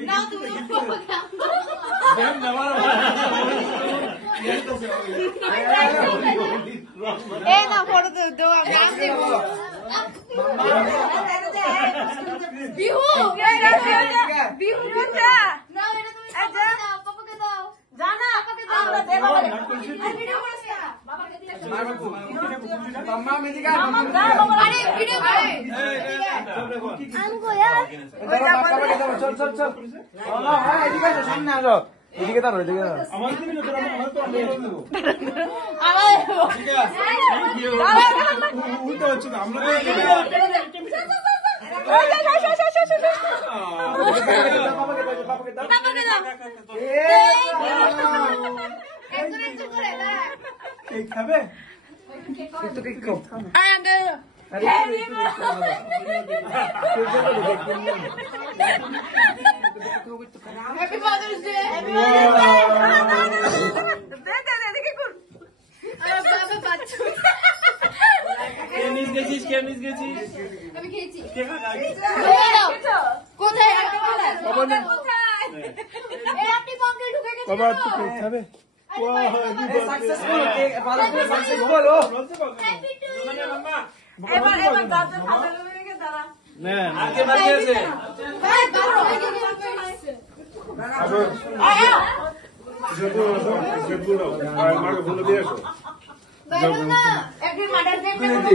নাও তুমি এই না ফটো দাও নাম দেব বিহু বিহু কোনটা না এটা তুমি পাপাকে দাও জানা পাপাকে দাও আমরা দেব ভিডিও করিস না বাবাকে দিয়ে মাম্মা মেদিকা মাম্মা দাও বাবা আরে ভিডিও করে আমগো यार ওই বাবাকে দাও চল চল চল না হ্যাঁ এদিকে আসো সামনে আসো এদিকে দাঁড়াও এদিকে দাঁড়াও আমার দিবি না তোরা আমার তো আমি করে দেব আমার ঠিক আছে উল্টো হচ্ছে না আমরা খাবে একটু কেক খাও হ্যাপি ফাদার্স ডে কেমিস গেছিস আমি খেয়েছি কোথায় আপনি কোথায় আপনি কমপ্লিট ঢুকে গেছেন বাবা তুই কেক খাবে সাকসেসফুল কেক ফাদার্স সাকসেসফুল ও এবার দাদা ফাদার লেগে দাঁড়া না আগে বাকি আছে হ্যাঁ দাঁড়া হয়ে গেছে আয়া জেবুড়ো মার্কে ফোন দিয়ে আসো বাইরে না একদিন মার্ডার দেখতে